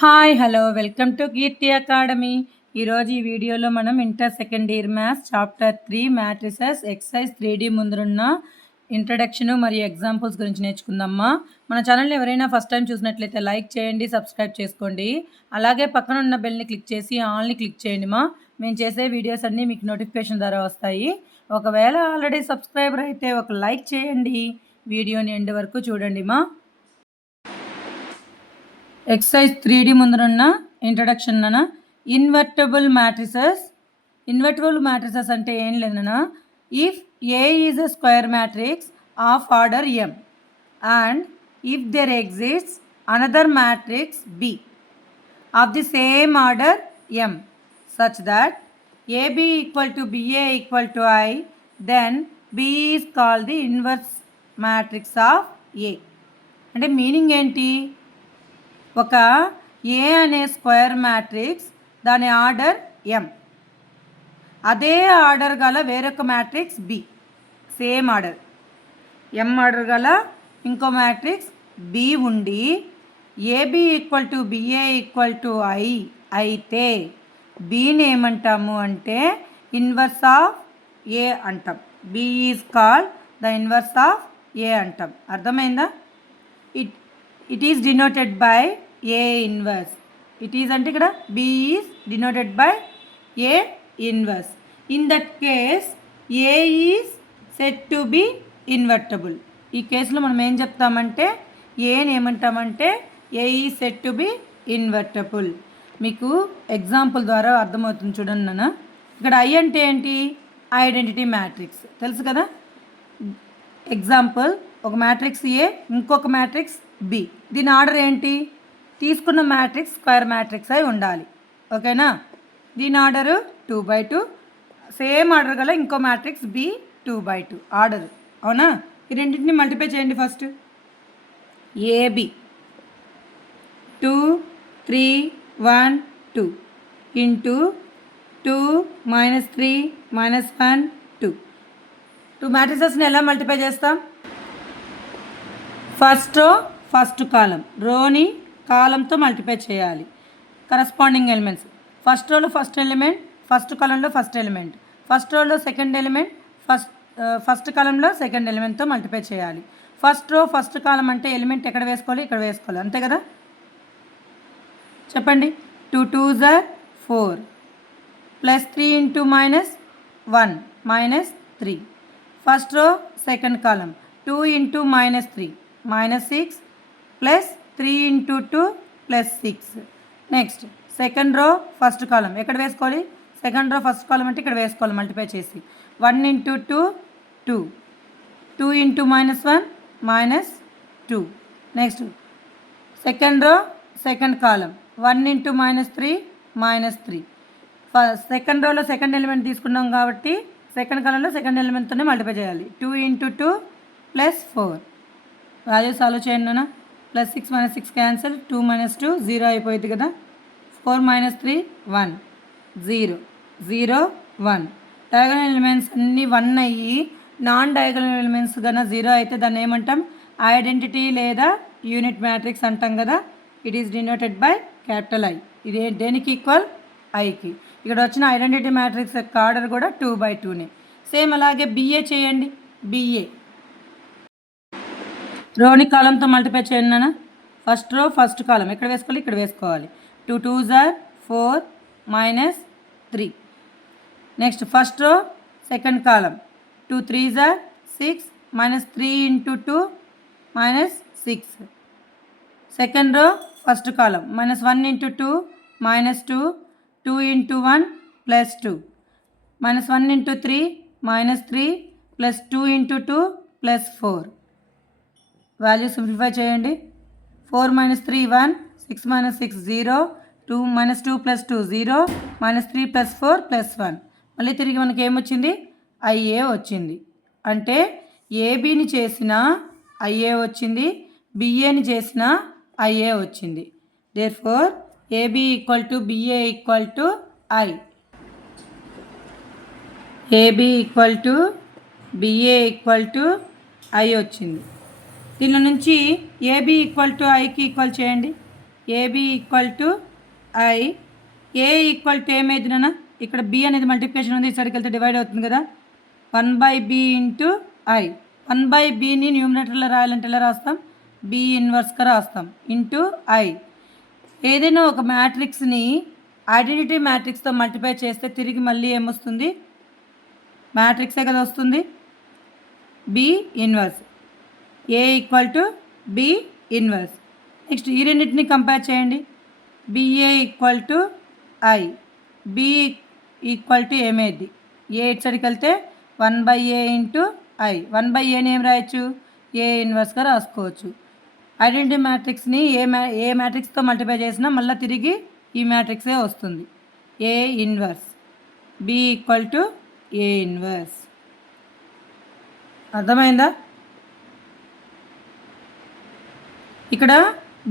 Hi hello welcome to Keerthi academy. ఈరోజు ఈ వీడియోలో మనం inter second year maths chapter 3 matrices exercise 3D ముందున్న ఇంట్రడక్షన్ మరియు ఎగ్జాంపుల్స్ గురించి నేర్చుకుందామా. మన ఛానల్ని ఎవరైనా ఫస్ట్ టైం చూసినట్లయితే లైక్ చేయండి, సబ్స్క్రైబ్ చేసుకోండి. అలాగే పక్కన ఉన్న బెల్ని క్లిక్ చేసి ఆల్ని క్లిక్ చేయండి మా. మేము చేసే వీడియోస్ అన్నీ మీకు నోటిఫికేషన్ ద్వారా వస్తాయి. ఒకవేళ ఆల్రెడీ సబ్స్క్రైబర్ అయితే ఒక లైక్ చేయండి, వీడియోని ఎండ్ వరకు చూడండి మా. ఎక్సర్సైజ్ 3D ముందున్న ఇంట్రడక్షన్ అన్న ఇన్వర్టబుల్ మ్యాట్రిసెస్ అంటే ఏం లేదన్నా, if A is a square matrix of order M and if there exists another matrix B of the same order M such that AB equal to BA equal to I, then B is called the inverse matrix of A. అంటే meaning ఏంటి? ఒక A అనే square matrix, దాని order M, అదే order గల వేరొక matrix B, same order M order గల ఇంకో మ్యాట్రిక్స్ బి ఉండి AB equal to BA equal to I అయితే బిని ఏమంటాము అంటే ఇన్వర్స్ ఆఫ్ ఏ అంటాం. B is called the inverse of A అంటాం. అర్థమైందా? It is denoted by A inverse. It is అంటే ఇక్కడ B is denoted by A inverse. In that case A is set to be invertible. ఈ కేసులో మనం ఏం చెప్తామంటే ఏని ఏమంటామంటే A is set to be invertible. మీకు ఎగ్జాంపుల్ ద్వారా అర్థమవుతుంది చూడండి నాన్న. ఇక్కడ ఐ అంటే ఏంటి? ఐడెంటిటీ మ్యాట్రిక్స్ తెలుసు కదా. ఎగ్జాంపుల్, ఒక మ్యాట్రిక్స్ ఏ, ఇంకొక మ్యాట్రిక్స్ బి. దీని ఆర్డర్ ఏంటి? తీసుకున్న మ్యాట్రిక్స్ స్క్వేర్ మ్యాట్రిక్స్ అయి ఉండాలి. ఓకేనా? దీని ఆర్డరు 2/2, సేమ్ ఆర్డర్ గల ఇంకో మ్యాట్రిక్స్ బి 2/2 ఆర్డరు. అవునా? ఈ రెండింటిని మల్టిప్లై చేయండి. First AB 2 3 1 2 into 2 -3 -1 2. టూ మ్యాట్రిసెస్ని ఎలా మల్టిప్లై చేస్తాం? ఫస్ట్ రో ఫస్ట్ కాలం, రోని కాలంతో మల్టిప్లై చేయాలి. కరస్పాండింగ్ ఎలిమెంట్స్, ఫస్ట్ రోలో ఫస్ట్ ఎలిమెంట్, ఫస్ట్ కాలంలో ఫస్ట్ ఎలిమెంట్, ఫస్ట్ రోలో సెకండ్ ఎలిమెంట్, ఫస్ట్ కాలంలో సెకండ్ ఎలిమెంట్తో మల్టిప్లై చేయాలి. ఫస్ట్ రో ఫస్ట్ కాలం అంటే ఎలిమెంట్ ఎక్కడ వేసుకోవాలి? ఇక్కడ వేసుకోవాలి. అంతే కదా? చెప్పండి. 2 2s are 4 plus 3 into -1 -3. First row second column 2 into -3 -6 plus 3 into 2 plus 6. Next second row first కాలం ఎక్కడ వేసుకోవాలి? సెకండ్ రో ఫస్ట్ కాలం అంటే ఇక్కడ వేసుకోవాలి మల్టిప్లై చేసి. 1 into 2 2, 2 into -1 -2. Next second row second కాలం 1 ఇంటూ -3 -3. సెకండ్ రోలో సెకండ్ ఎలిమెంట్ తీసుకున్నాం కాబట్టి సెకండ్ కాలంలో సెకండ్ ఎలిమెంట్తోనే మల్టిప్లై చేయాలి. 2 ఇంటూ 2 ప్లస్ 4. వాల్యూ సాల్వ్ చేయండి అన్న. ప్లస్ 6 -6 క్యాన్సిల్, 2 -2 0 అయిపోయింది కదా. 4 -3 1 0 0 1. డయాగనల్ ఎలిమెంట్స్ అన్నీ 1 అయ్యి నాన్ డయాగనల్ ఎలిమెంట్స్ కన్నా 0 అయితే దాన్ని ఏమంటాం? ఐడెంటిటీ లేదా యూనిట్ మ్యాట్రిక్స్ అంటాం కదా. It is denoted by capital I. ఇది దేనికి ఈక్వల్? ఐకి. ఇక్కడ వచ్చిన ఐడెంటిటీ మ్యాట్రిక్స్ యొక్క ఆర్డర్ కూడా 2/2నే. సేమ్ అలాగే బిఏ చేయండి. బిఏ రోని కాలంతో మల్టిప్లై చేయండి నాన్న. ఫస్ట్ రో ఫస్ట్ కాలం ఎక్కడ వేసుకోవాలి? ఇక్కడ వేసుకోవాలి. 2 2s are 4 -3. Next first row second column 2 3s are 6 -3 into 2 -6. Second row first column -1 into 2 -2, 2 into 1 plus 2, -1 into 3 -3 plus 2 into 2 plus 4. Value simplify చేయండి. 4 -3 1, 6 -6 0, 2 -2 ప్లస్ 2 0, -3 ప్లస్ 4 ప్లస్ 1. మళ్ళీ తిరిగి మనకి ఏమొచ్చింది? ఐఏ వచ్చింది. అంటే ఏబిని చేసిన ఐఏ వచ్చింది, బిఏని చేసిన ఐఏ వచ్చింది. Therefore AB equal to BA equal to I. AB equal to BA equal to I వచ్చింది. దీని నుంచి ఏబి ఈక్వల్ టు ఐకి ఈక్వల్ చేయండి. AB equal to I, A equal to ఏమైంది నాన్న, ఇక్కడ బి అనేది మల్టిప్లికేషన్ ఉంది, ఈ సైడ్కి వెళ్తే డివైడ్ అవుతుంది కదా, 1/b ఇంటూ ఐ. 1/bని న్యూమినేటర్లో రాయాలంటే ఎలా రాస్తాం, బి ఇన్వర్స్గా రాస్తాం, ఇంటూ ఐ. ఏదైనా ఒక మ్యాట్రిక్స్ని ఐడెంటిటీ మ్యాట్రిక్స్తో మల్టిప్లై చేస్తే తిరిగి మళ్ళీ ఏమొస్తుంది, మ్యాట్రిక్సే కదా వస్తుంది, B inverse. A equal to B inverse. Next ఈ రెండింటిని కంపేర్ చేయండి, BA equal to I, B equal to ఏమేది, ఏ ఇటు సైడ్కి వెళ్తే 1/a ఇంటూ ఐ. 1/aని ఏం రాయొచ్చు, ఏ ఇన్వర్స్గా రాసుకోవచ్చు. ఐడెంటిటీ మ్యాట్రిక్స్ని ఏ మ్యాట్రిక్స్తో మల్టిప్లై చేసినా మళ్ళీ తిరిగి ఈ మ్యాట్రిక్సే వస్తుంది, A inverse. B equal to A inverse. అర్థమైందా? ఇక్కడ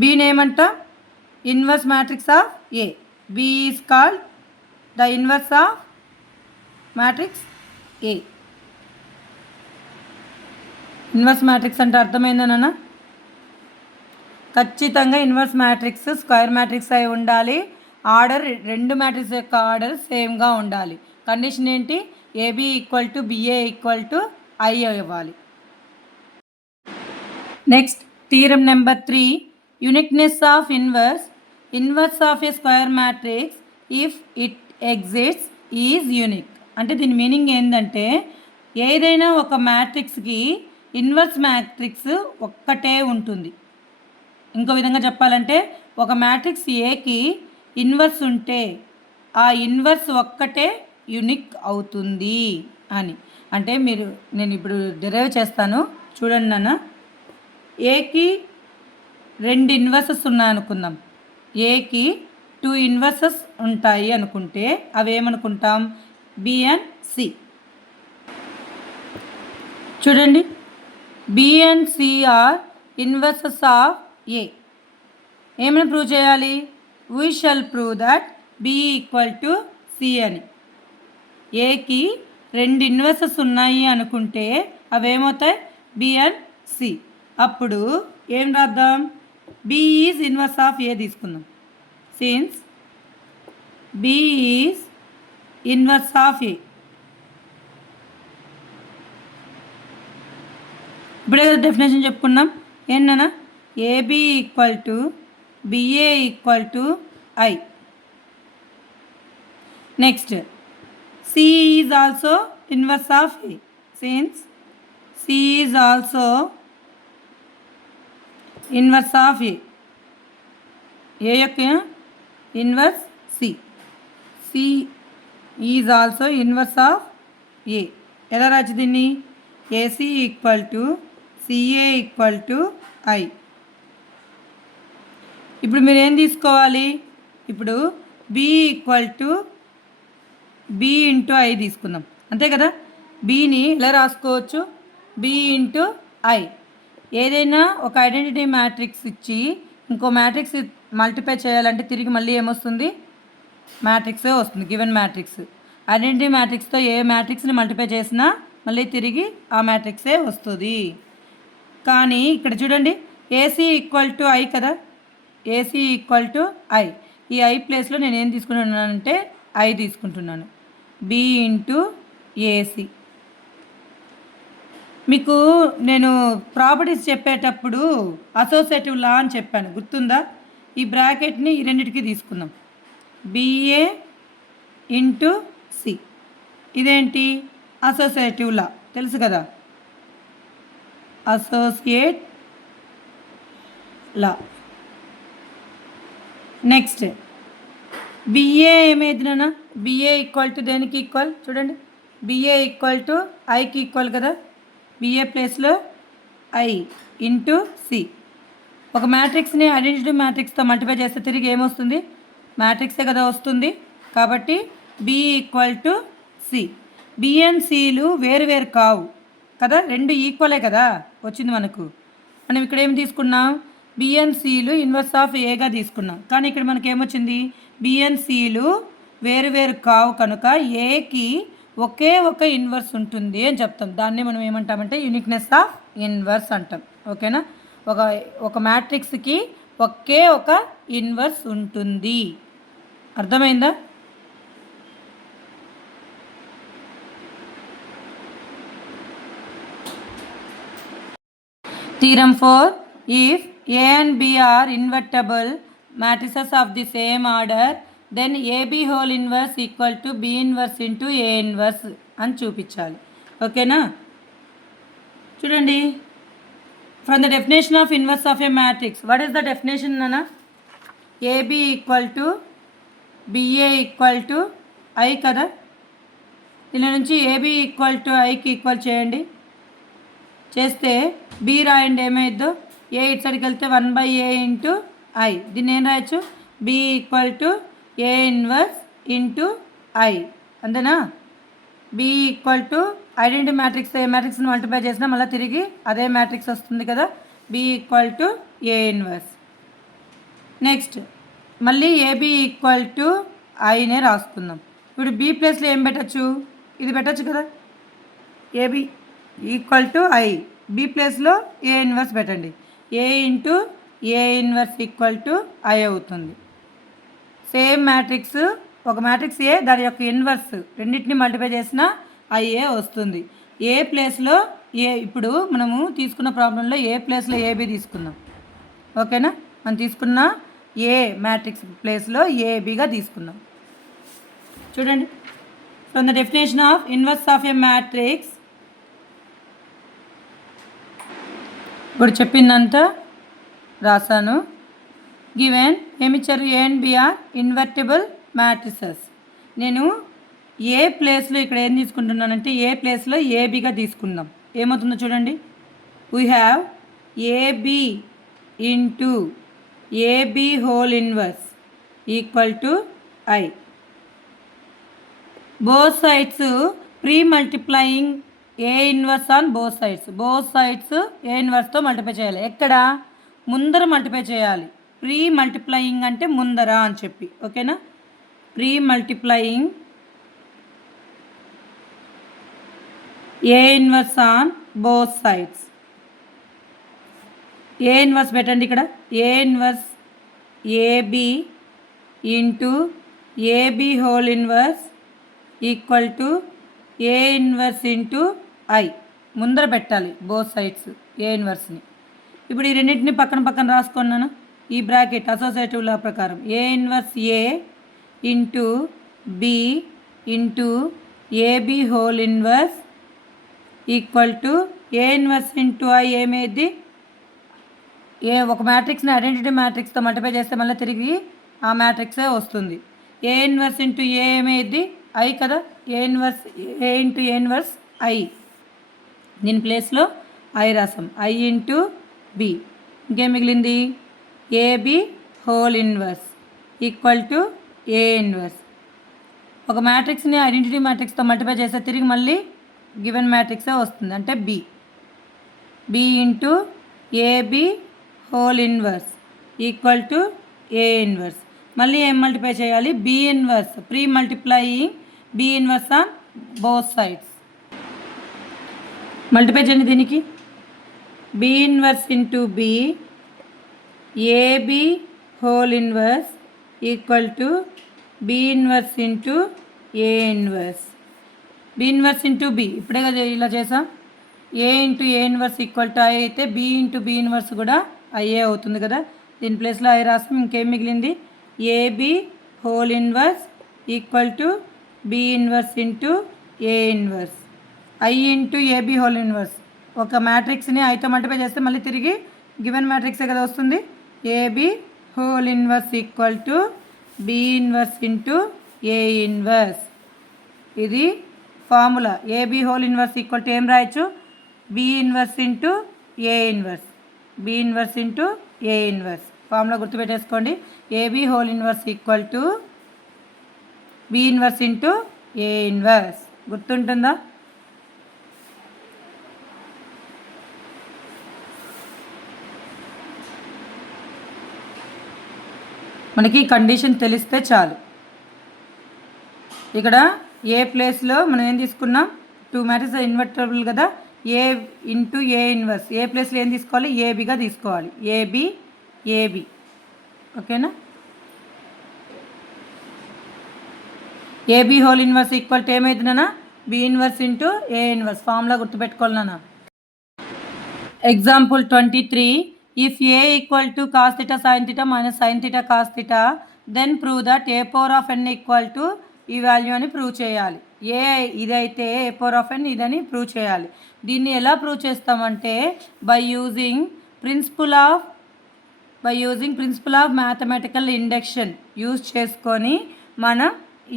బీని ఏమంటాం, inverse matrix of A. B is called the inverse of matrix A. Inverse matrix అంటే అర్థమైందా నాన్న? ఖచ్చితంగా ఇన్వర్స్ మ్యాట్రిక్స్ స్క్వేర్ మ్యాట్రిక్స్ అయి ఉండాలి, ఆర్డర్ రెండు మ్యాట్రిక్స్ యొక్క ఆర్డర్ సేమ్గా ఉండాలి. కండిషన్ ఏంటి, AB equal to BA equal to I ఇవ్వాలి. Next theorem number 3, uniqueness of inverse of a square matrix if it exists is unique. అంటే దీని మీనింగ్ ఏంటంటే, ఏదైనా ఒక మ్యాట్రిక్స్కి ఇన్వర్స్ మ్యాట్రిక్స్ ఒక్కటే ఉంటుంది. ఇంకో విధంగా చెప్పాలంటే, ఒక మ్యాట్రిక్స్ ఏకి ఇన్వర్స్ ఉంటే ఆ ఇన్వర్స్ ఒక్కటే యూనిక్ అవుతుంది అని. అంటే నేను ఇప్పుడు డెరైవ్ చేస్తాను చూడండి నాన్న. ఏకి 2 ఇన్వర్సెస్ ఉన్నాయనుకుందాం, ఏకి 2 ఇన్వర్సెస్ ఉంటాయి అనుకుంటే అవి ఏమనుకుంటాం, బి అండ్ సి. చూడండి, B and C are inverses of A. ఏమైనా ప్రూవ్ చేయాలి, we shall prove that B equal to C అని. ఏకి 2 ఇన్వర్సెస్ ఉన్నాయి అనుకుంటే అవేమవుతాయి, బి అండ్ సి. అప్పుడు ఏం రాద్దాం, B is inverse of A తీసుకుందాం. Since B is inverse of A. ఇప్పుడే డెఫినేషన్ చెప్పుకున్నాం ఏంటన్నా, AB equal to BA equal to I. Next C is also inverse of A. Since C is also inverse of A. A యొక్క inverse C. C is also inverse of A. ఎలా రాజు దీన్ని, AC equal to CA equal to I. ఇప్పుడు మీరు ఏం తీసుకోవాలి, ఇప్పుడు B equal to B into I తీసుకుందాం, అంతే కదా. బిని ఎలా రాసుకోవచ్చు, బి ఇంటూ ఐ. ఏదైనా ఒక ఐడెంటిటీ మ్యాట్రిక్స్ ఇచ్చి ఇంకో మ్యాట్రిక్స్ మల్టిప్లై చేయాలంటే తిరిగి మళ్ళీ ఏమొస్తుంది, మ్యాట్రిక్సే వస్తుంది, గివెన్ మ్యాట్రిక్స్. ఐడెంటిటీ మ్యాట్రిక్స్తో ఏ మ్యాట్రిక్స్ని మల్టిప్లై చేసినా మళ్ళీ తిరిగి ఆ మ్యాట్రిక్సే వస్తుంది. కానీ ఇక్కడ చూడండి, ఏసీ ఈక్వల్ టు ఐ కదా, ఏసీ ఈక్వల్ టు ఐ. ఈ ఐ ప్లేస్లో నేను ఏం తీసుకుంటున్నానంటే ఐ తీసుకుంటున్నాను, బి ఇంటూ ఏసీ. మీకు నేను ప్రాపర్టీస్ చెప్పేటప్పుడు అసోసియేటివ్ లా అని చెప్పాను, గుర్తుందా? ఈ బ్రాకెట్ని ఈ రెండింటికి తీసుకుందాం, బిఏ ఇంటూ సి. ఇదేంటి, అసోసియేటివ్ లా తెలుసు కదా, అసోసియేట్ లా. నెక్స్ట్ బిఏ ఏమైందినా, బిఏ ఈక్వల్ టు దేనికి ఈక్వల్, చూడండి, బిఏ ఈక్వల్ టు ఐకి ఈక్వల్ కదా. బిఏ ప్లేస్లో ఐ ఇంటూ సి. ఒక మ్యాట్రిక్స్ని ఐడెంటిటీ మ్యాట్రిక్స్తో మల్టిప్లై చేస్తే తిరిగి ఏమొస్తుంది, మ్యాట్రిక్సే కదా వస్తుంది. కాబట్టి B equal to C. B and సిలు వేరు వేరు కావు కదా, రెండు ఈక్వలే కదా వచ్చింది మనకు. మనం ఇక్కడ ఏం తీసుకున్నాం, బి అండ్ సిలు ఇన్వర్స్ ఆఫ్ ఏగా తీసుకున్నాం. కానీ ఇక్కడ మనకి ఏమొచ్చింది, బి అండ్ సిలు వేరు వేరు కావు కనుక ఏకి ఒకే ఒక ఇన్వర్స్ ఉంటుంది అని చెప్తాం. దాన్ని మనం ఏమంటామంటే యూనిక్నెస్ ఆఫ్ ఇన్వర్స్ అంటాం. ఓకేనా, ఒక మ్యాట్రిక్స్కి ఒకే ఒక ఇన్వర్స్ ఉంటుంది. అర్థమైందా? Theorem 4. If A and B are invertible matrices of the same order, then AB whole inverse equal to B inverse into A inverse అని చూపించాలి. ఓకేనా? చూడండి, from the definition of inverse of a matrix, what is the definition nana? AB equal to BA equal to I కదా. దీని నుంచి AB equal to ఐకి equal చేయండి. చేస్తే బి రాయండి, ఏమైద్దో ఏ ఇటు సైడ్కి వెళ్తే 1/A ఇంటూ ఐ. దీన్ని ఏం రాయొచ్చు? B equal to A inverse into I. అంతేనా? B equal to identity matrix, A మ్యాట్రిక్స్ని మల్టిప్లై చేసినా మళ్ళీ తిరిగి అదే మ్యాట్రిక్స్ వస్తుంది కదా. B equal to A inverse. Next మళ్ళీ ఏబి ఈక్వల్ టు ఐనే రాసుకుందాం. ఇప్పుడు బి ప్లేస్లో ఏం పెట్టచ్చు? ఇది పెట్టచ్చు కదా. AB equal to I, B ప్లేస్లో ఏ ఇన్వర్స్ పెట్టండి. A into A inverse equal to I అవుతుంది. సేమ్ మ్యాట్రిక్స్, ఒక మ్యాట్రిక్స్ ఏ, దాని యొక్క ఇన్వర్స్ రెండింటిని మల్టిప్లై చేసిన ఐఏ వస్తుంది. ఏ ప్లేస్లో ఏ, ఇప్పుడు మనము తీసుకున్న ప్రాబ్లంలో ఏ ప్లేస్లో ఏబి తీసుకుందాం. ఓకేనా? మనం తీసుకున్న ఏ మ్యాట్రిక్స్ ప్లేస్లో ఏబిగా తీసుకుందాం. చూడండి, from the definition of inverse of a matrix, ఇప్పుడు చెప్పిందంతా రాశాను. గివెన్ ఏమిచ్చారు? A and B are invertible matrices. నేను ఏ ప్లేస్లో ఇక్కడ ఏం తీసుకుంటున్నానంటే ఏ ప్లేస్లో ఏబిగా తీసుకుందాం. ఏమవుతుందో చూడండి. We have AB into AB whole inverse equal to I. Both sides pre multiplying A inverse on both sides A ఇన్వర్స్తో మల్టిప్లై చేయాలి. ఎక్కడ? ముందర మల్టిప్లై చేయాలి. ప్రీ మల్టిప్లయింగ్ అంటే ముందర అని చెప్పి. ఓకేనా? Pre multiplying A inverse on both sides. A inverse పెట్టండి ఇక్కడ. A inverse AB into AB whole inverse equal to A inverse into I. ముందర పెట్టాలి బోత్ సైడ్స్ ఏ ఇన్వర్స్ని. ఇప్పుడు ఈ రెండింటిని పక్కన పక్కన రాసుకున్నాను. ఈ బ్రాకెట్ అసోసియేటివ్ లా ప్రకారం A inverse A into B into AB whole inverse equal to A inverse into I. ఏమేది? ఏ ఒక మ్యాట్రిక్స్ని ఐడెంటిటీ మ్యాట్రిక్స్తో మల్టిప్లై చేస్తే మళ్ళీ తిరిగి ఆ మ్యాట్రిక్సే వస్తుంది. ఏ ఇన్వర్స్ ఇంటూ ఏ ఏమేది? ఐ కదా. A inverse A into A inverse I. దీని ప్లేస్లో ఐ రాసాం. I into B. ఇంకేం మిగిలింది? AB whole inverse equal to A inverse. ఒక మ్యాట్రిక్స్ని ఐడెంటిటీ మ్యాట్రిక్స్తో మల్టిప్లై చేస్తే తిరిగి మళ్ళీ గివెన్ మ్యాట్రిక్సే వస్తుంది, అంటే B. B into AB whole inverse equal to A inverse. మళ్ళీ ఏం మల్టిప్లై చేయాలి? B inverse. Pre multiplying B inverse on both sides. Multiply చేయండి దీనికి. B inverse into B AB whole inverse equal to B inverse into A inverse. B inverse into B ఇప్పుడే కదా ఇలా చేసాం. A into A inverse equal to I అయితే B into B inverse కూడా IA అవుతుంది కదా. దీని ప్లేస్లో ఐ రాస్తాం. ఇంకేం మిగిలింది? AB whole inverse equal to B inverse into A inverse. I into AB whole inverse. ఒక మ్యాట్రిక్స్ని ఐతో మల్టిప్లై చేస్తే మళ్ళీ తిరిగి గివెన్ మ్యాట్రిక్సే కదా వస్తుంది. AB whole inverse equal to B inverse into A inverse. ఇది formula. AB whole inverse equal to ఏం రాయొచ్చు? B inverse into A inverse. B inverse into A inverse formula గుర్తుపెట్టేసుకోండి. AB whole inverse equal to B inverse into A inverse. గుర్తుంటుందా? మనకి condition తెలిస్తే చాలు. ఇక్కడ ఏ ప్లేస్లో మనం ఏం తీసుకున్నాం? టూ మ్యాట్రిక్స్ ఇన్వర్టబుల్ కదా. ఏ ఇంటూ ఏ ఇన్వర్స్. ఏ ప్లేస్లో ఏం తీసుకోవాలి? ఏబిగా తీసుకోవాలి. ఏబి ఏబి ఓకేనా. AB whole inverse equal to ఏమవుతుందన్నా B inverse into A inverse formula గుర్తుపెట్టుకోవాలన్నా. Example 23, if A equal to cos theta sin theta minus sin theta cos theta then prove that A power of n equal to ఈ value అని ప్రూవ్ చేయాలి. A ఇదైతే ఏ power of ఎన్ ఇదని prove చేయాలి. దీన్ని ఎలా ప్రూవ్ చేస్తామంటే by using principle of mathematical induction use చేసుకొని మనం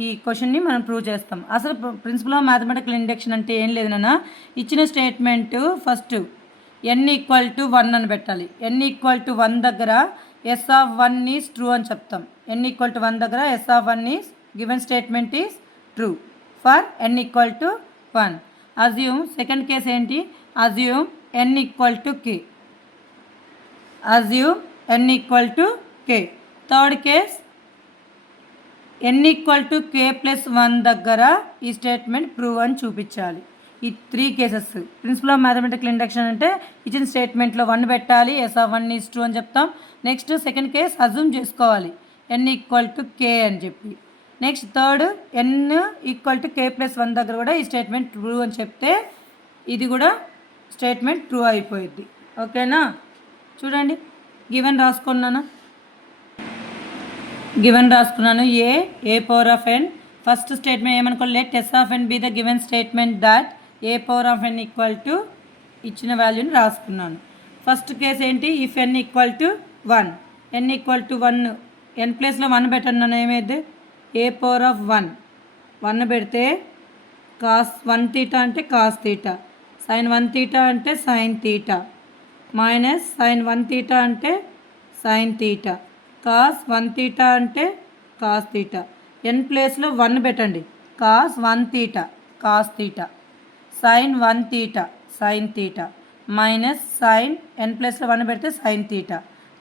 ఈ క్వశ్చన్ని మనం ప్రూవ్ చేస్తాం. అసలు ప్రిన్సిపల్ ఆఫ్ మ్యాథమెటికల్ ఇండక్షన్ అంటే ఏం లేదు నాన్న, ఇచ్చిన statement first n equal to 1 అని పెట్టాలి. n ఈక్వల్ టు 1 దగ్గర s ఆఫ్ 1 ఈజ్ ట్రూ అని చెప్తాం. n ఈక్వల్ టు 1 దగ్గర s of 1 is given statement is true for n equal to 1. Assume second case ఏంటి, assume n equal to k. Assume n equal to k. Third case n equal to k plus 1 దగ్గర ఈ statement prove అని చూపించాలి. ఈ 3 cases principle of mathematical induction అంటే ఇచ్చిన స్టేట్మెంట్లో 1 పెట్టాలి, yes of 1 is true అని చెప్తాం. నెక్స్ట్ సెకండ్ కేస్ అజ్యూమ్ చేసుకోవాలి n ఈక్వల్ టు k అని చెప్పి. Next third n equal to k plus 1 దగ్గర కూడా ఈ స్టేట్మెంట్ ట్రూ అని చెప్తే ఇది కూడా స్టేట్మెంట్ ట్రూ అయిపోయింది. ఓకేనా. చూడండి గివెన్ రాసుకున్నాను. A power of n. First statement ఏమనుకోవాలి, let s of n be the given statement that A power of n equal to ఇచ్చిన వాల్యూని రాసుకున్నాను. ఫస్ట్ కేస్ ఏంటి, if n equal to 1, n equal to 1, n ప్లేస్లో 1 పెట్టాను. ఏమైంది, A power of 1 పెడితే cos 1 theta అంటే కాస్ తీటా, సైన్ 1 తీటా అంటే sin theta, minus sin 1 theta అంటే సైన్ తీటా, కాస్ 1 తీటా అంటే కాస్ తీటా. ఎన్ ప్లేస్లో 1 పెట్టండి, cos 1 theta cos theta, sin 1 theta sin theta, minus sin n ప్లేస్లో 1 పెడితే sin theta,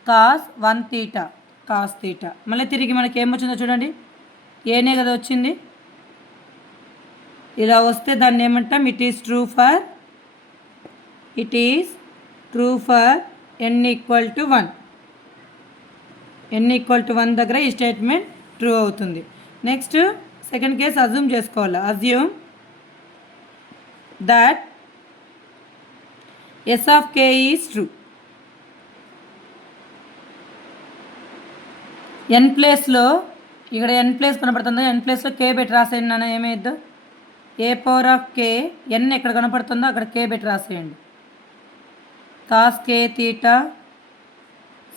cos 1 theta cos theta. మళ్ళీ తిరిగి మనకి ఏమొచ్చిందో చూడండి, ఏనే కదా వచ్చింది. ఇలా వస్తే దాన్ని ఏమంటాం, it is true for n equal to 1. n equal to 1 దగ్గర ఈ స్టేట్మెంట్ ట్రూ అవుతుంది. నెక్స్ట్ సెకండ్ కేస్ అజ్యూమ్ చేసుకోవాలి. Assume that s of k is true. N ప్లేస్లో ఇక్కడ ఎన్ ప్లేస్ కనపడుతుందో ఎన్ ప్లేస్లో కే పెట్టి రాసేయండి నాన్న. ఏమైద్దు, ఏ పవర్ ఆఫ్ కే, ఎన్ ఎక్కడ కనపడుతుందో అక్కడ కే పెట్టి రాసేయండి. Cos k theta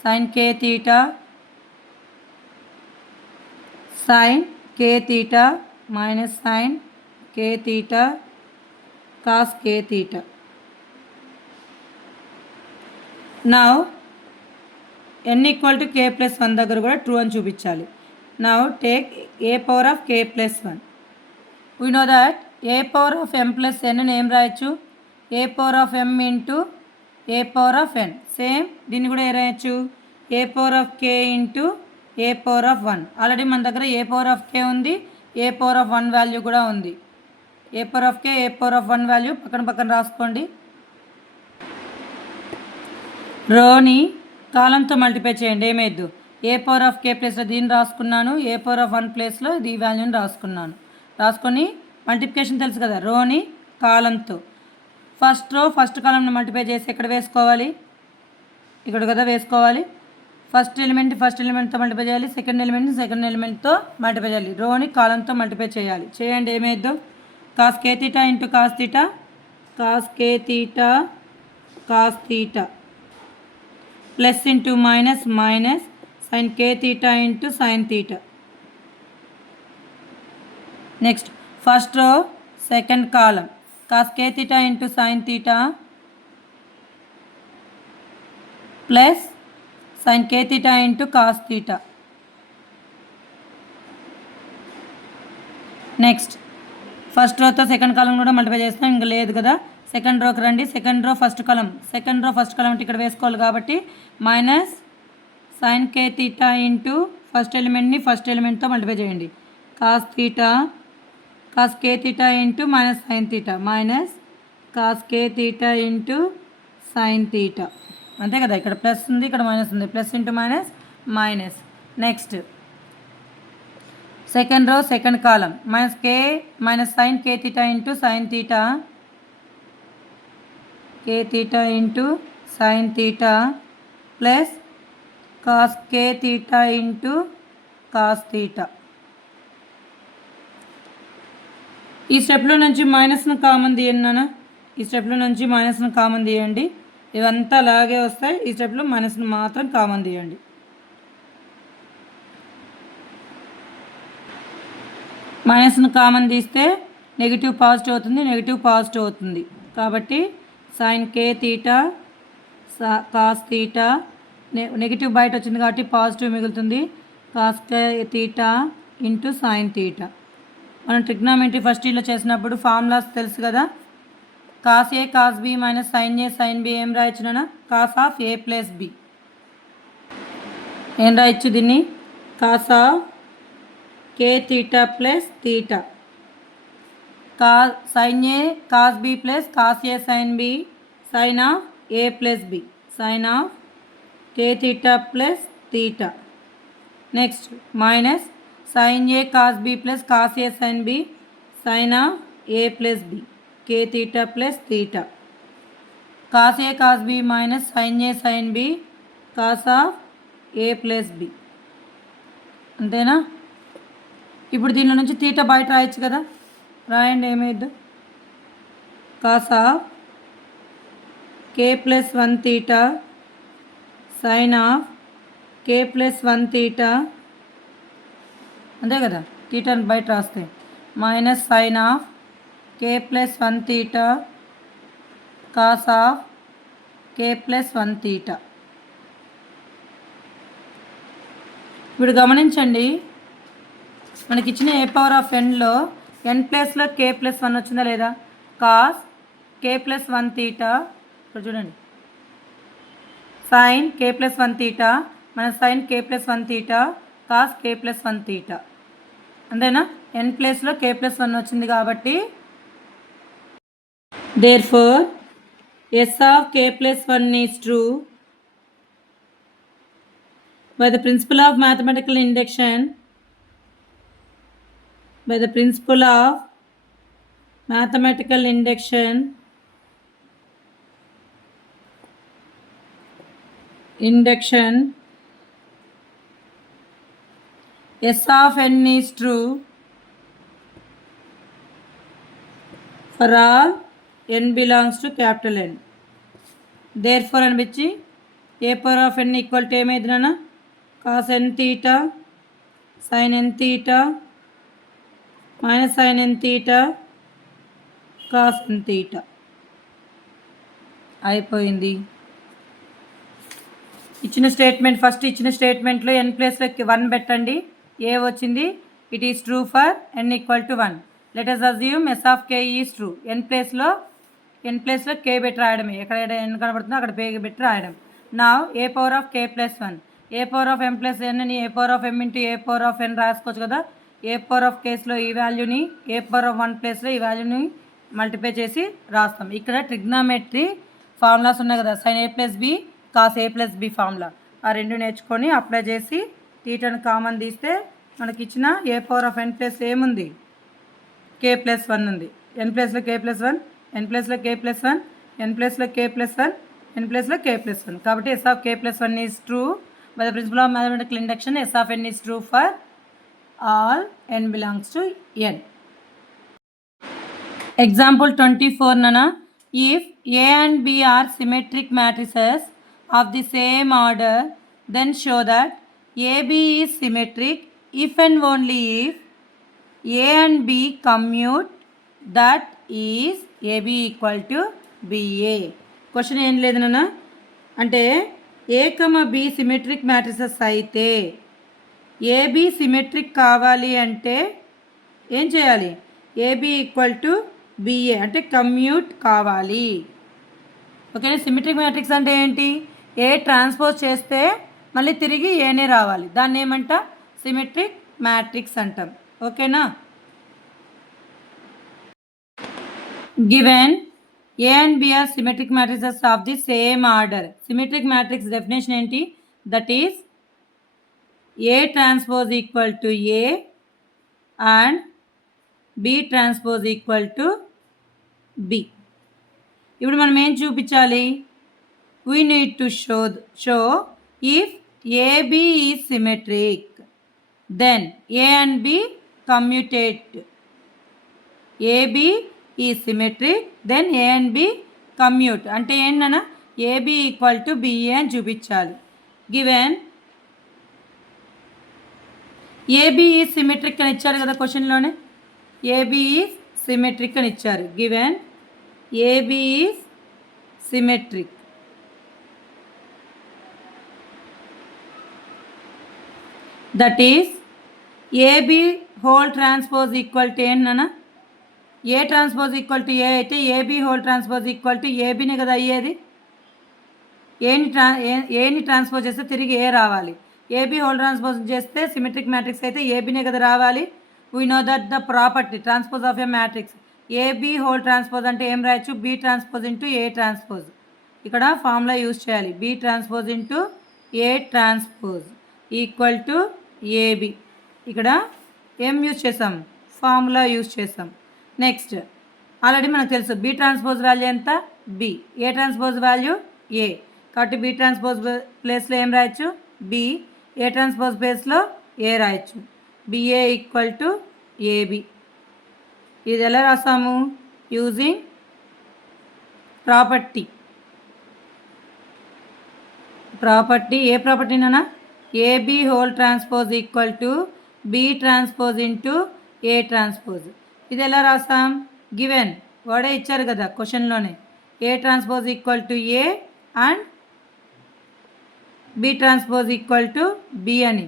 sin k theta sin k theta minus sin k theta cos k theta. Now n equal to k plus 1 దగ్గర కూడా ట్రూ అని చూపించాలి. Now take A power of k plus 1. We know that A power of m plus n అని ఏం రాయొచ్చు, A power of m into A power of n. Same దీన్ని కూడా A రాయొచ్చు, A power of k into A power of 1. Already మన దగ్గర ఏ power of k ఉంది, A power of 1 value కూడా ఉంది. A power of k, A power of 1 value పక్కన రాసుకోండి. రోని కాలంతో మల్టిప్లై చేయండి. ఏమైద్దు, ఏ పవర్ ఆఫ్ k ప్లేస్లో దీన్ని రాసుకున్నాను, ఏ పవర్ ఆఫ్ 1 ప్లేస్లో ఈ వాల్యూని రాసుకున్నాను. రాసుకొని మల్టిప్లికేషన్ తెలుసు కదా, రోని కాలంతో ఫస్ట్ కాలంని మల్టిప్లై చేసి ఎక్కడ వేసుకోవాలి, ఇక్కడ కదా వేసుకోవాలి. ఫస్ట్ ఎలిమెంట్తో మల్టిప్లై చేయాలి, సెకండ్ ఎలిమెంట్తో మల్టిప్లై చేయాలి. రోని కాలంతో మల్టిప్లై చేయాలి. చేయండి. ఏమైద్దు, cos k theta into cos theta, cos k theta cos theta plus into minus minus sin k theta into sin theta. Next first row second column cos k theta into sin theta plus sin k theta into cos theta. Next first రోతో second column కూడా multiply చేస్తాం, ఇంకా లేదు కదా. Second రోకి రండి, second row first కాలం అంటే ఇక్కడ వేసుకోవాలి కాబట్టి minus sin k theta into first ఎలిమెంట్తో మల్టిప్లై చేయండి. Cos k theta into minus sin theta minus cos k theta into sin theta. అంతే కదా, ఇక్కడ ప్లస్ ఉంది, ఇక్కడ మైనస్ ఉంది. Plus into minus next second row second column minus k minus sin k theta into sin theta k theta into sin theta plus cos k theta into cos theta. ఈ స్టెప్లో నుంచి మైనస్ను common తీయండి నాన్న. ఈ స్టెప్లో నుంచి మైనస్ను common తీయండి. ఇవంతా అలాగే వస్తాయి. ఈ స్టెప్లో మైనస్ను మాత్రం కామన్ తీయండి. మైనస్ను కామన్ తీస్తే నెగిటివ్ పాజిటివ్ అవుతుంది, నెగిటివ్ పాజిటివ్ అవుతుంది. కాబట్టి sin k theta cos theta negative బయట వచ్చింది కాబట్టి పాజిటివ్ మిగులుతుంది. Cos k theta into sin theta. మనం ట్రిగ్నామెట్రీ ఫస్ట్ ఇయర్లో చేసినప్పుడు ఫార్ములాస్ తెలుసు కదా. Cos A cos B minus sin A sin B ఏం రాయొచ్చునా? Cos of A plus B. ఏం రాయొచ్చు దీన్ని? Cos of k theta plus theta sin A cos B plus cos A sin B sin of A plus B sin of k theta plus theta. Next minus sin A cos B plus cos A sin B sin of A plus B k theta plus theta. Cos A cos B minus sin A sin B cos of A plus B. అంతేనా? ఇప్పుడు దీనిలో నుంచి theta బయట రాయొచ్చు కదా. రాయండి. ఏమైద్దు? Cos of k plus 1 theta sin of k plus 1 theta. అంతే కదా. తీటాని బయట రాస్తే minus sine of k plus 1 theta cos of k plus 1 theta. ఇప్పుడు గమనించండి, మనకి ఇచ్చిన ఏ పవర్ ఆఫ్ ఎన్లో ఎన్ ప్లస్లో కే ప్లస్ 1 వచ్చిందా లేదా? కాస్ కే ప్లస్ 1 తీటా. ఇక్కడ చూడండి, సైన్ కే ప్లస్ 1 తీటా మన సైన్ కే ప్లస్ 1 తీటా కాస్ కే ప్లస్ 1 తీటా. అంతేనా? ఎన్ ప్లేస్లో కే ప్లస్ 1 వచ్చింది కాబట్టి therefore s of k plus 1 is true by the principle of mathematical induction. By the principle of mathematical induction, s of n is true for all n belongs to capital N. Therefore అనిపించి a power of n equal to ఏమైంది నాన్న? cos n theta sin n theta minus sin n theta cos n theta అయిపోయింది. ఇచ్చిన statement first ఇచ్చిన స్టేట్మెంట్లో n ప్లేస్లో 1 పెట్టండి. ఏ వచ్చింది? It is true for n equal to 1. Let us assume s of k is true. n ప్లేస్లో k పెట్టి రాయడమే. ఎక్కడ n కనబడుతుందో అక్కడ పే పెట్టి రాయడం. నా A power of k plus 1 A power of m plus n అని A power of m into A power of n రాసుకోవచ్చు కదా. ఏ పవర్ ఆఫ్ కేస్లో ఈ వాల్యూని ఏ పవర్ ఆఫ్ 1 ప్లేస్లో ఈ వాల్యూని మల్టిప్లై చేసి రాస్తాం. ఇక్కడ ట్రిగ్నామెట్రీ ఫార్ములాస్ ఉన్నాయి కదా, sine A plus B cos A plus B formula. ఆ రెండు నేర్చుకొని అప్లై చేసి థీటాను కామన్ తీస్తే మనకి ఇచ్చిన ఏ పవర్ ఆఫ్ ఎన్ ప్లస్ ఏముంది? కే ప్లస్ 1 ఉంది. ఎన్ ప్లస్లో కే ప్లస్ 1 ఎన్ ప్లస్లో కే ప్లస్ 1 ఎన్ ప్లస్లో కే ప్లస్ 1 ఎన్ ప్లస్లో కే ప్లస్ 1. కాబట్టి S of k plus 1 is true by the principle of mathematical induction. S of n is true for all n belongs to N. Example 24 nana, if A and B are symmetric matrices of the same order, then show that AB is symmetric if and only if A and B commute, that is AB equal to BA. Question ఏం లేదు నాన్న, అంటే A, B symmetric matrices అయితే AB symmetric కావాలి అంటే ఏం చేయాలి? AB equal to BA అంటే కమ్యూట్ కావాలి. ఓకేనా? సిమెట్రిక్ మ్యాట్రిక్స్ అంటే ఏంటి? ఏ ట్రాన్స్పోజ్ చేస్తే మళ్ళీ తిరిగి ఏనే రావాలి, దాన్ని ఏమంట? సిమెట్రిక్ మ్యాట్రిక్స్ అంటాం. ఓకేనా? Given A and B are symmetric matrices of the same order. Symmetric matrix definition ఏంటి? That is A transpose equal to A and B transpose equal to B. ఇప్పుడు మనం ఏం చూపించాలి? We need to show if AB is symmetric, then A and B commutate. AB is symmetric, then A and B commute. అంటే ఏంటన్నా AB equal to BA అని చూపించాలి. Given AB is symmetric అని ఇచ్చారు కదా క్వశ్చన్లోనే. AB ఈజ్ సిమెట్రిక్ అని ఇచ్చారు. Given AB is symmetric. That is AB whole transpose equal to ఏంటన్నా A transpose equal to A అయితే AB whole transpose equal to ఏబీనే కదా అయ్యేది. ఏని ట్రాన్స్పోజ్ చేస్తే తిరిగి ఏ రావాలి. AB హోల్ ట్రాన్స్పోజ్ చేస్తే సిమెట్రిక్ మ్యాట్రిక్స్ అయితే ఏబీనే కదా రావాలి. We know that the property transpose of a matrix AB whole transpose అంటే ఏం రాయొచ్చు? B transpose into A transpose. ఇక్కడ ఫార్ములా యూజ్ చేయాలి. B transpose into A transpose equal to AB. ఇక్కడ ఏం యూజ్ చేసాం? ఫార్ములా యూజ్ చేసాం. నెక్స్ట్ ఆల్రెడీ మనకు తెలుసు B ట్రాన్స్పోజ్ వాల్యూ ఎంత? B. A transpose value? A. కాబట్టి B ట్రాన్స్పోజ్ ప్లేస్లో ఏం రాయొచ్చు? B. ఏ ట్రాన్స్పోజ్ ప్లేస్లో ఏ రాయొచ్చు. BA equal to AB. ఇది ఎలా రాసాము? Using property. ఏ ప్రాపర్టీనా? AB whole transpose equal to B transpose into A transpose. ఇది ఎలా రాసాం? గివెన్ వర్డే ఇచ్చారు కదా క్వశ్చన్లోనే. A transpose equal to A and B transpose equal to B అని.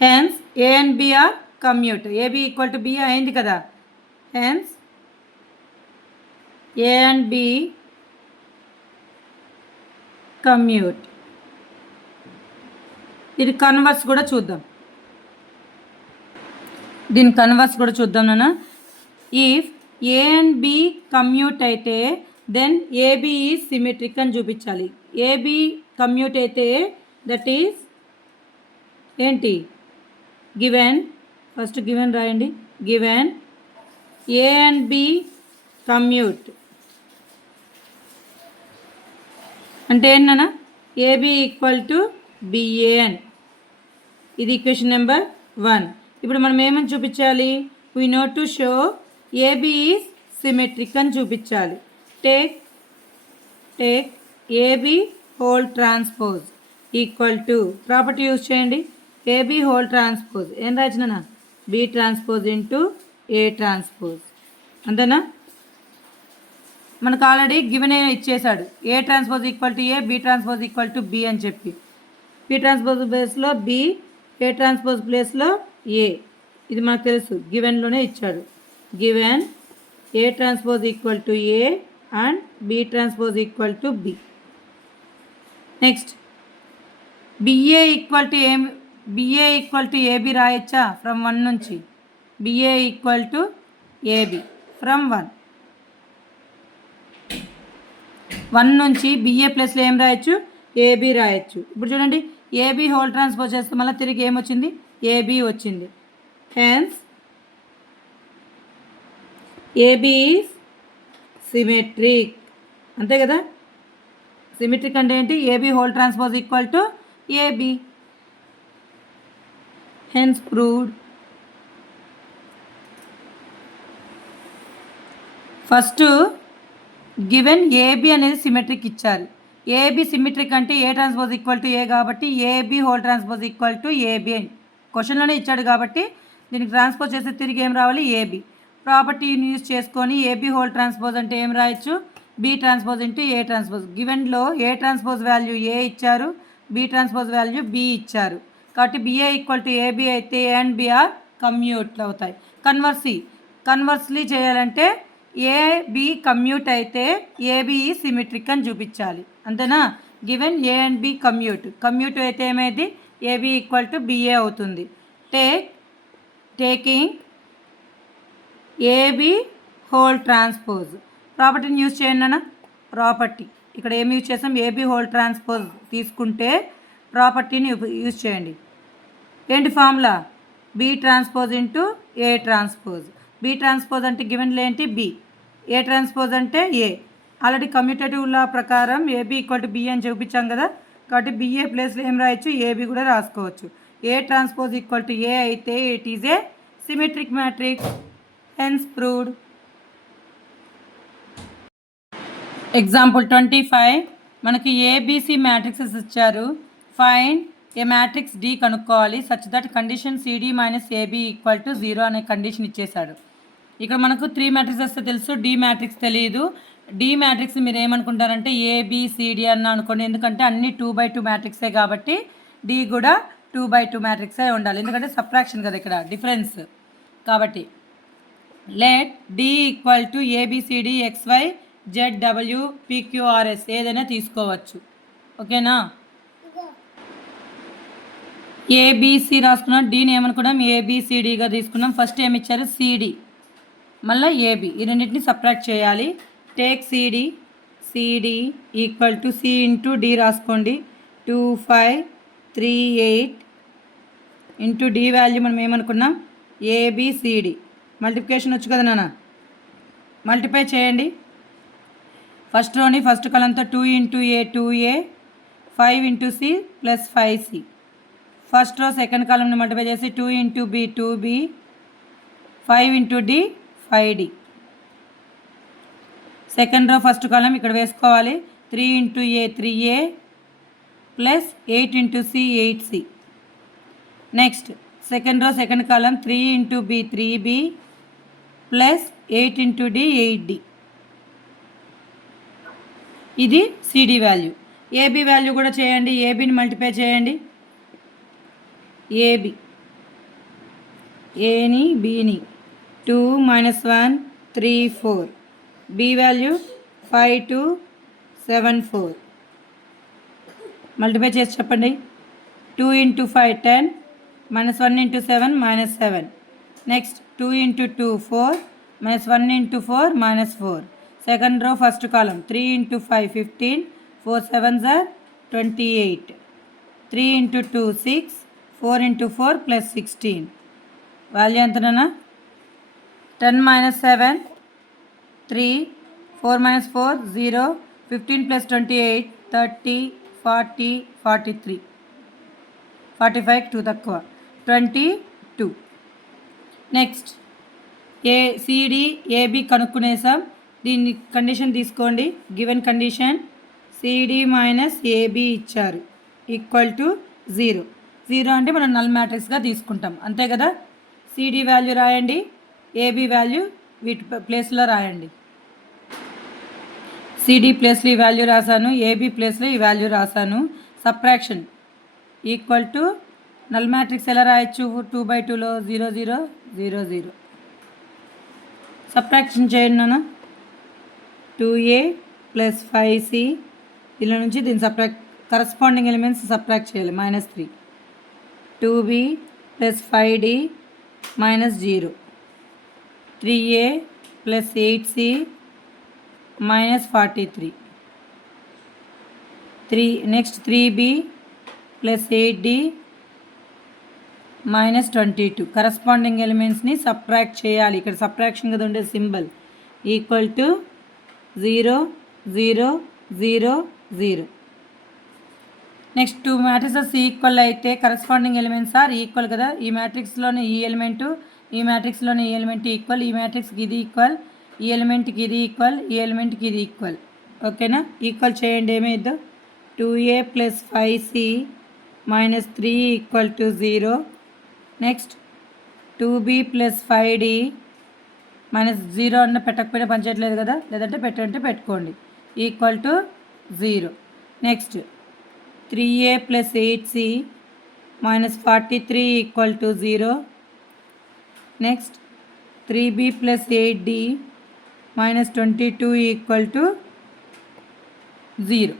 Hence A and B are commute. AB equal to B అయింది కదా. Hence A and B commute. ఇది కన్వర్స్ కూడా చూద్దాం. దీని కన్వర్స్ కూడా చూద్దాం నాన్న. If A and B commute అయితే దెన్ AB ఈజ్ సిమెట్రిక్ అని చూపించాలి. AB కమ్యూట్ అయితే దట్ ఈజ్ ఏంటి? గివెన్ ఫస్ట్ గివెన్ రాయండి. Given A and B commute అంటే ఏంటన్నా? AB ఈక్వల్ టు BA అని. ఇది ఈక్వేషన్ నెంబర్ 1. ఇప్పుడు మనం ఏమని చూపించాలి? We know to show AB is symmetric అని చూపించాలి. Take AB whole transpose equal to property use చేయండి. AB హోల్ ట్రాన్స్పోజ్ ఏం రాసినా? B transpose into A transpose. అంతేనా? మనకు ఆల్రెడీ గివెన్ ఇచ్చేసాడు. ఏ transpose equal to A, B transpose equal to B అని చెప్పి. B ట్రాన్స్పోజ్ ప్లేస్లో B, ఏ ట్రాన్స్పోజ్ ప్లేస్లో ఏ. ఇది మనకు తెలుసు, గివెన్లోనే ఇచ్చాడు. Given a transpose equal to A and B transpose equal to B. Next BA equal to AB రాయొచ్చా? From 1 నుంచి. BA equal to AB from 1 నుంచి BA ప్లస్లో ఏం రాయొచ్చు? AB రాయొచ్చు. ఇప్పుడు చూడండి, AB హోల్ ట్రాన్స్పోజ్ చేస్తే మళ్ళీ తిరిగి ఏమొచ్చింది? AB వచ్చింది. Hence AB is symmetric. అంతే కదా? సిమెట్రిక్ అంటే ఏంటి? AB whole transpose equal to AB. Hence proved. First given AB అనేది సిమెట్రిక్ ఇచ్చారు. AB సిమెట్రిక్ అంటే ఏ ట్రాన్స్పోజ్ ఈక్వల్ టు ఏ కాబట్టి AB whole transpose equal to AB అని క్వశ్చన్లోనే ఇచ్చాడు కాబట్టి దీనికి ట్రాన్స్పోజ్ చేస్తే తిరిగి ఏం రావాలి? AB. ప్రాపర్టీని యూజ్ చేసుకొని AB హోల్ ట్రాన్స్పోజ్ అంటే ఏం రాయొచ్చు? B transpose into A transpose. గివెన్లో ఏ ట్రాన్స్పోజ్ వాల్యూ ఏ ఇచ్చారు, B ట్రాన్స్పోజ్ వాల్యూ B ఇచ్చారు. కాబట్టి BA ఈక్వల్ టు AB అయితే A and B are commute అవుతాయి. కన్వర్స్లీ చేయాలంటే AB కమ్యూట్ అయితే AB సిమెట్రిక్ అని చూపించాలి. అంతేనా? Given A and B commute అయితే ఏమైంది? AB ఈక్వల్ టు BA అవుతుంది. టేకింగ్ AB హోల్ ట్రాన్స్పోజ్ ప్రాపర్టీని యూజ్ చేయండి అన్న. ప్రాపర్టీ ఇక్కడ ఏమి యూజ్ చేసాం? AB హోల్ ట్రాన్స్పోజ్ తీసుకుంటే ప్రాపర్టీని యూజ్ చేయండి. ఏంటి ఫార్ములా? B transpose into A transpose. B transpose అంటే గివెన్లో ఏంటి? బి. ఏ ట్రాన్స్పోజ్ అంటే ఏ. ఆల్రెడీ కమ్యూటేటివ్ లా ప్రకారం ఏబి ఈక్వల్ టు బి అని చూపించాం కదా, కాబట్టి బిఏ ప్లేస్లో ఏం రాయొచ్చు? ఏబి కూడా రాసుకోవచ్చు. A transpose equal to A అయితే it is a symmetric matrix, hence proved. Example 25 మనకి ఏబిసి మ్యాట్రిక్సెస్ ఇచ్చారు. ఫైండ్ ఏ మ్యాట్రిక్స్ డి కనుక్కోవాలి such that condition CD minus AB equal to 0 అనే కండిషన్ ఇచ్చేశాడు. ఇక్కడ మనకు 3 మ్యాట్రిక్సెస్ తెలుసు, డి మ్యాట్రిక్స్ తెలియదు. డి మ్యాట్రిక్స్ మీరు ఏమనుకుంటారంటే ఏబిసిడి అన్న అనుకోండి, ఎందుకంటే అన్ని 2x2 మ్యాట్రిక్సే కాబట్టి డి కూడా 2x2 మ్యాట్రిక్సే ఉండాలి, ఎందుకంటే సబ్ట్రాక్షన్ కదా ఇక్కడ డిఫరెన్స్ కాబట్టి. Let D equal to ABCD XY ZW PQRS ఏదైనా తీసుకోవచ్చు. ఓకేనా? ఏబిసి రాసుకున్నాం, డీని ఏమనుకున్నాం? ఏబిసిడిగా తీసుకున్నాం. ఫస్ట్ ఏమి ఇచ్చారు? సిడి, మళ్ళీ ఏబి, ఈ రెండింటిని సబ్ట్రాక్ట్ చేయాలి. Take CD equal to C into D రాసుకోండి. 2538 ఇంటూ డి వాల్యూ మనం ఏమనుకున్నాం? ఏబిసిడి. మల్టిప్లికేషన్ వచ్చు కదా నాన్న, మల్టిప్లై చేయండి. ఫస్ట్ రోని ఫస్ట్ కాలంతో 2 into A 2a, 5 into C plus 5c. First row second కాలంని మల్టిప్లై చేసి 2 into B 2b, 5 into D 5d. Second row first column ఇక్కడ వేసుకోవాలి. 3 into A 3a plus 8 into C 8c. Next second row second column 3 into B 3b plus 8 into D 8d. ఇది CD value. AB value కూడా చేయండి. ఏబిని multiply చేయండి. AB ఏని బిని 2 - 1 3 4. B value 5 2 7 4. Multiply చేసి చెప్పండి. 2 into 5 10, -1 into 7 -7. Next 2 into 2 4, -1 into 4 -4. Second row first column 3 into 5 15, 4 7s are 28. 3 into 2 6, 4 into 4 plus 16. Value ఎంతనా? 10 - 7 3, 4 - 4 0, 15 plus 28 30, 40 43. 45 2 తక్కువ 22. Next CD AB కనుక్కునేసాం. దీన్ని కండిషన్ తీసుకోండి. Given condition CD minus AB ఇచ్చారు ఈక్వల్ టు 0. 0 అంటే మనం నల్ మ్యాట్రిక్స్గా తీసుకుంటాం, అంతే కదా. సిడి వాల్యూ రాయండి, ఏబి వాల్యూ వీటి ప్లేస్లో రాయండి. సిడి ప్లేస్లో ఈ వాల్యూ రాశాను, ఏబి ప్లేస్లో ఈ వాల్యూ రాశాను. Subtraction equal to null matrix ఎలా రాయొచ్చు? 2/2లో 0 0 0 0. సబ్ట్రాక్షన్ చేయండి నాన్న. 2a ప్లస్ 5c, దీని నుంచి దీన్ని సబ్ట్రాక్ట్ కరస్పాండింగ్ ఎలిమెంట్స్ సబ్ట్రాక్ట్ చేయాలి. -3. 2b plus 5d -0. 3a plus 8c -43. Next 3b plus 8d -22. Corresponding ఎలిమెంట్స్ని సబ్ట్రాక్ట్ చేయాలి. ఇక్కడ సబ్ట్రాక్షన్ కదా ఉండే symbol. Equal to 0 0 0 0. Next 2 matrices equal అయితే కరస్పాండింగ్ ఎలిమెంట్స్ ఆర్ ఈక్వల్ కదా. ఈ మ్యాట్రిక్స్లోని ఈ ఎలిమెంటు, ఈ మ్యాట్రిక్స్లోని ఈ ఎలిమెంట్ ఈక్వల్, ఈ మ్యాట్రిక్స్కి ఇది ఈక్వల్, ఈ ఎలిమెంట్కి ఇది ఈక్వల్, ఈ ఎలిమెంట్కి ఇది ఈక్వల్. ఓకేనా? ఈక్వల్ చేయండి. ఏమైద్దో 2a plus 5c -3 equal to 0. Next 2b plus 5d -0 అన్న పెట్టకపోయినా పనిచేయట్లేదు కదా, లేదంటే పెట్టంటే పెట్టుకోండి. Equal to 0. Next 3a plus 8c -43 equal to 0. Next 3b plus 8d -22 equal to 0.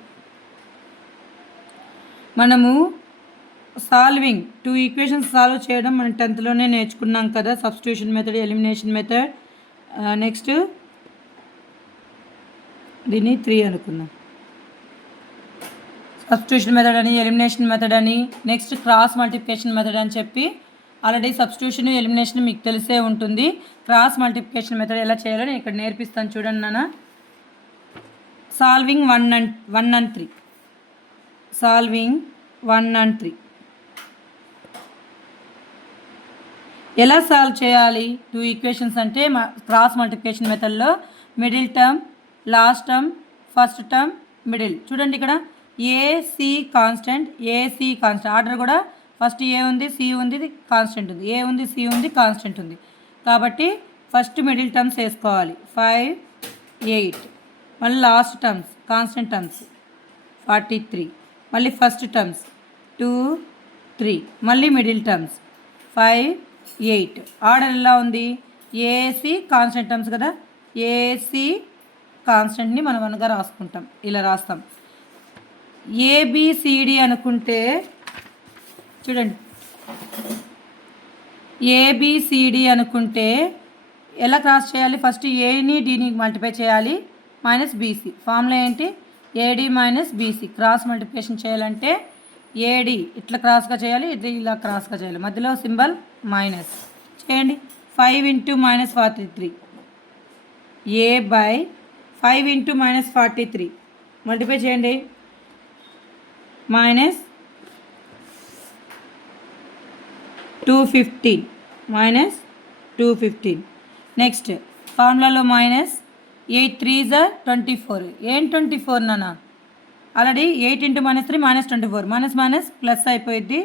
మనము సాల్వింగ్ 2 ఈక్వేషన్స్ సాల్వ్ చేయడం మనం 10th నేర్చుకున్నాం కదా. Substitution method, elimination method. Next దీన్ని 3 అనుకున్నాం. సబ్స్టిట్యూషన్ మెథడ్ అని, ఎలిమినేషన్ మెథడ్ అని, నెక్స్ట్ క్రాస్ మల్టిప్లికేషన్ మెథడ్ అని చెప్పి ఆల్రెడీ సబ్స్టిట్యూషన్ ఎలిమినేషన్ మీకు తెలిసే ఉంటుంది. క్రాస్ మల్టిప్లికేషన్ మెథడ్ ఎలా చేయాలో నేను ఇక్కడ నేర్పిస్తాను చూడండి నాన్న. Solving 1 and 3. సాల్వింగ్ 1 and 3 ఎలా సాల్వ్ చేయాలి? 2 ఈక్వేషన్స్ అంటే క్రాస్ మల్టిప్లికేషన్ మెథడ్లో middle term, last term, first term, middle. చూడండి ఇక్కడ AC constant, AC constant. Order కూడా ఫస్ట్ ఏ ఉంది, సి ఉంది, కాన్స్టెంట్ ఉంది, ఏ ఉంది, సి ఉంది, కాన్స్టెంట్ ఉంది. కాబట్టి ఫస్ట్ మిడిల్ టర్మ్స్ వేసుకోవాలి 5, 8. మళ్ళీ లాస్ట్ టర్మ్స్ కాన్స్టెంట్ టర్మ్స్ 43. మళ్ళీ ఫస్ట్ టర్మ్స్ 2, 3. మళ్ళీ మిడిల్ టర్మ్స్ 5, 8. ఆర్డర్ ఎలా ఉంది? ఏసీ కాన్స్టెంట్ టర్మ్స్ కదా, ఏసీ కాన్స్టెంట్ని మనం అనగా రాసుకుంటాం, ఇలా రాస్తాం. ఏబిసిడి అనుకుంటే చూడండి, ఏబిసిడి అనుకుంటే ఎలా క్రాస్ చేయాలి? ఫస్ట్ ఏని డిని మల్టిప్లై చేయాలి మైనస్ బీసీ. ఫార్ములా ఏంటి? AD minus BC. Cross multiplication చేయాలంటే ఏడి ఇట్లా క్రాస్గా చేయాలి, ఇది ఇలా క్రాస్గా చేయాలి, మధ్యలో సింబల్ మైనస్ చేయండి. 5 into -43 A by 5 into -43 multiply చేయండి, మైనస్ 215 మైనస్ 215. నెక్స్ట్ ఫార్ములాలో మైనస్ 8 3s are 24. ఏం 24 నాన్న? Already 8 into -3 -24, minus minus plus అయిపోయింది,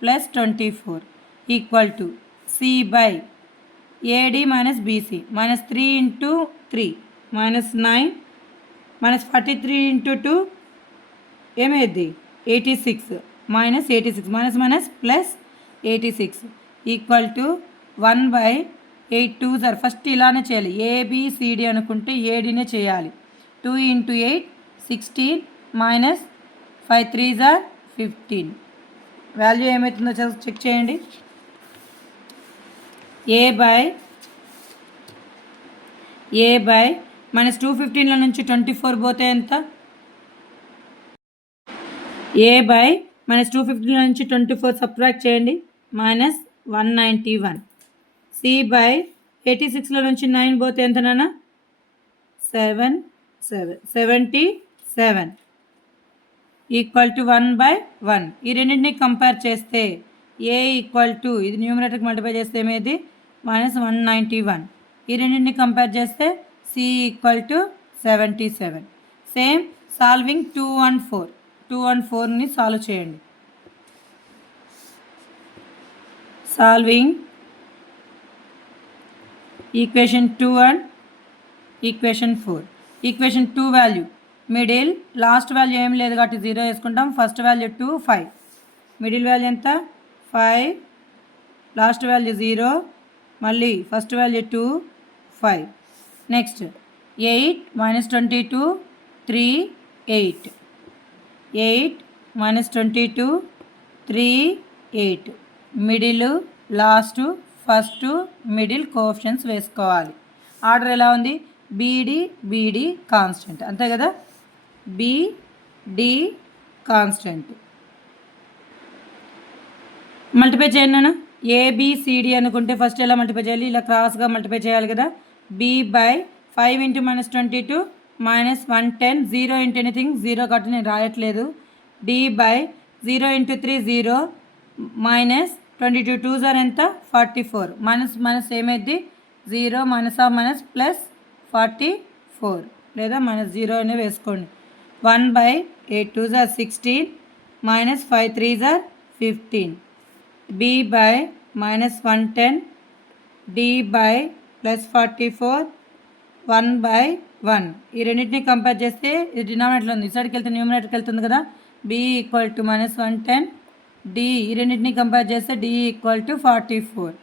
plus 24 equal to C by AD minus BC. -3 into 3 -9, -43 into 2 ఏమైంది? 86 minus 86, minus minus plus 86 equal to 1/8. 2s are first ఇలానే చేయాలి, A B C D అనుకుంటే ఏడినే చేయాలి. 2 into 8 16 minus 5 3s are 15. Value ఏమవుతుందో check చేయండి. ఏ by -215లో నుంచి 24 పోతే ఎంత? ఏ బై -215 నుంచి 24 సబ్ట్రాక్ట్ చేయండి, -191. సి బై 86లో నుంచి 9 పోతే ఎంత నాన్న? 77 ఈక్వల్ టు 1/1. ఈ రెండింటిని కంపేర్ చేస్తే ఏ ఈక్వల్ టు, ఇది న్యూమరేటర్కి మల్టిప్లై చేస్తే ఏమేది? -191. ఈ రెండింటిని కంపేర్ చేస్తే C equal to 77. Same solving 2 and 4. 2 and 4ని సాల్వ్ చేయండి. Solving equation 2 and equation 4. Equation 2 value middle, last value ఏం లేదు కాబట్టి 0 వేసుకుంటాం. First value 2, 5. మిడిల్ వాల్యూ ఎంత? 5. Last value 0. మళ్ళీ first value 2, 5. Next 8 -22 3, 8. 8 -22 3, 8. Middle, last, first, middle coefficients వేసుకోవాలి. Order ఎలా ఉంది? బీడి కాన్స్టెంట్, అంతే కదా, బిడి కాన్స్టెంట్. మల్టిప్లై చేయండి నాన్న. ఏబిసిడి అనుకుంటే ఫస్ట్ ఎలా మల్టిప్లై చేయాలి? ఇలా క్రాస్గా మల్టిప్లై చేయాలి కదా. B by 5 into -22 -110, 0 into anything 0 కాబట్టి నేను రాయట్లేదు. D by 0 into 3 0 -22 2s are ఎంత? 44. మైనస్ ఏమైంది? 0 -, ప్లస్ 44 లేదా -0 అనే వేసుకోండి. 1/8 2s are 16 -5 3s are 15. b by -110, d by +44, 1/1. ఈ రెండింటిని కంపేర్ చేస్తే ఇది డినామినేటర్లో ఉంది, ఇసైడ్కి వెళ్తే న్యూమినేటర్కి వెళ్తుంది కదా. b ఈక్వల్ టు -110, d ఈ రెండింటిని కంపేర్ చేస్తే d equal to 44.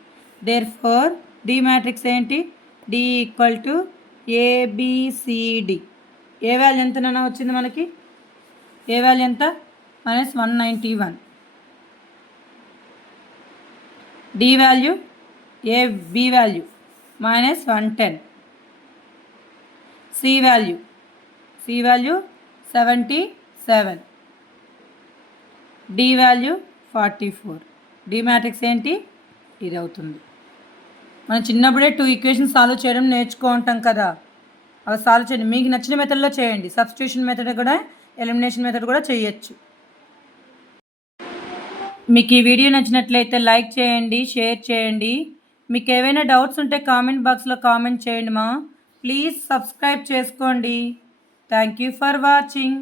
Therefore d matrix ఏంటి? d equal to ABCD. A value ఎంతనైనా వచ్చింది మనకి? ఏ వాల్యూ ఎంత? -191. d value, B value -110. C value 77. D value 44. D matrix ఏంటి? ఇది అవుతుంది. మనం చిన్నప్పుడే 2 ఈక్వేషన్స్ సాల్వ్ చేయడం నేర్చుకుంటాం కదా, అవి సాల్వ్ చేయండి. మీకు నచ్చిన మెథడ్లో చేయండి. సబ్స్టిట్యూషన్ మెథడ్ కూడా, ఎలిమినేషన్ మెథడ్ కూడా చేయొచ్చు. మీకు ఈ వీడియో నచ్చినట్లయితే లైక్ చేయండి, షేర్ చేయండి. మీకు ఏవైనా డౌట్స్ ఉంటే కామెంట్ బాక్స్లో కామెంట్ చేయండి. ప్లీజ్ సబ్స్క్రైబ్ చేసుకోండి. Thank you for watching.